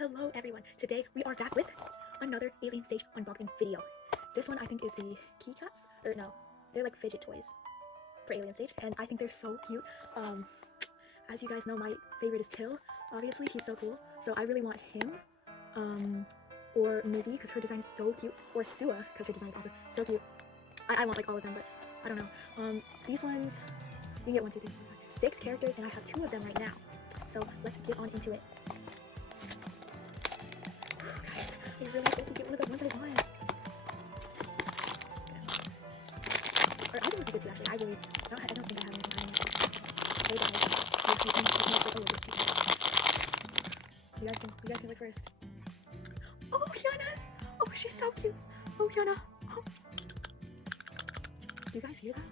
Hello everyone, today we are back with another ALNST unboxing video. This one I think is the keycaps, or no, they're like fidget toys for ALNST, and I think they're so cute. As you guys know, my favorite is Till, obviously, he's so cool, so I really want him, or Mizzy, because her design is so cute, or Sua, because her design is also so cute. I want like all of them, but I don't know. These ones, you can get 1, 2, 3, 4, 5, 6 characters, and I have 2 of them right now, so let's get on into it. Guys, I really hope we get one of the ones I want. Or I think it would be good too, actually. I don't think I have anything. Hey guys, you guys can look first. Oh, Yana! Oh, she's so cute. Oh, Yana. Oh. Do you guys hear that?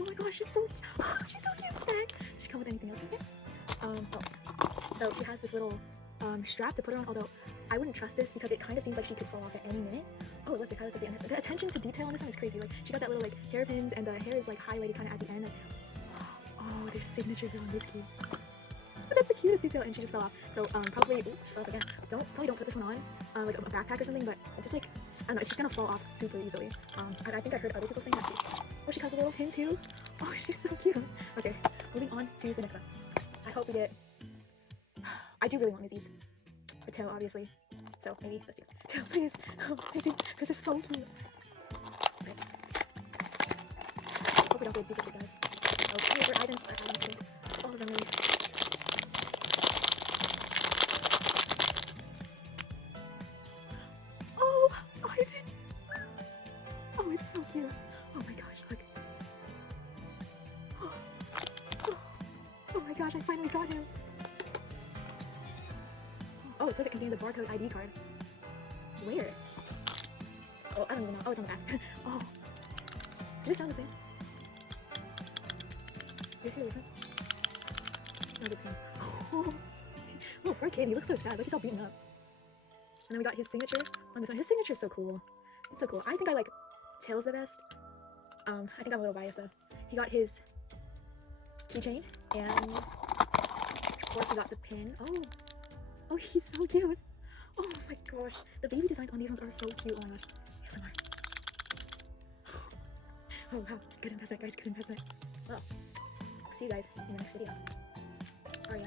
Oh my gosh, she's so cute. Oh, she's so cute. What the heck? Does she come with anything else with it? So she has this little strap to put her on, although I wouldn't trust this because it kind of seems like she could fall off at any minute. Oh look, this highlights at the end. The attention to detail on this one is crazy. Like she got that little like hairpins, and the hair is like highlighted kind of at the end. Like, oh, their signatures are on this key. But that's the cutest detail, and she just fell off. So probably, oops, fell off again. Probably don't put this one on like a backpack or something. But just like, I don't know, it's just gonna fall off super easily. And I think I heard other people saying that too. Oh, she has a little pin too. Oh, she's so cute. Okay, moving on to the next one. I hope we get. I do really want Mizzy's. Or Tail, obviously. So maybe let's do it. Tail, please. Oh, Mizzy, because it's so cute. Okay. Hope we don't get duplicate, guys. Okay, for items, all of them really. Oh, Ivan. Oh, it's so cute. Oh my gosh, look. Oh my gosh, I finally got him. Oh, it says it contains a barcode ID card. Where? Oh, I don't even know. Oh, it's on the back. Oh. Do they sound the same? Do you see the difference? No, they're the same. Oh, poor kid. He looks so sad. Look, he's all beaten up. And then we got his signature on this one. His signature is so cool. It's so cool. I think I like Tails the best. I think I'm a little biased though. He got his keychain, and of course he got the pin. Oh, he's so cute. Oh my gosh. The baby designs on these ones are so cute. Oh my gosh. ASMR. Oh wow. Good investment, guys. Good investment. Well, see you guys in the next video. Oh yeah.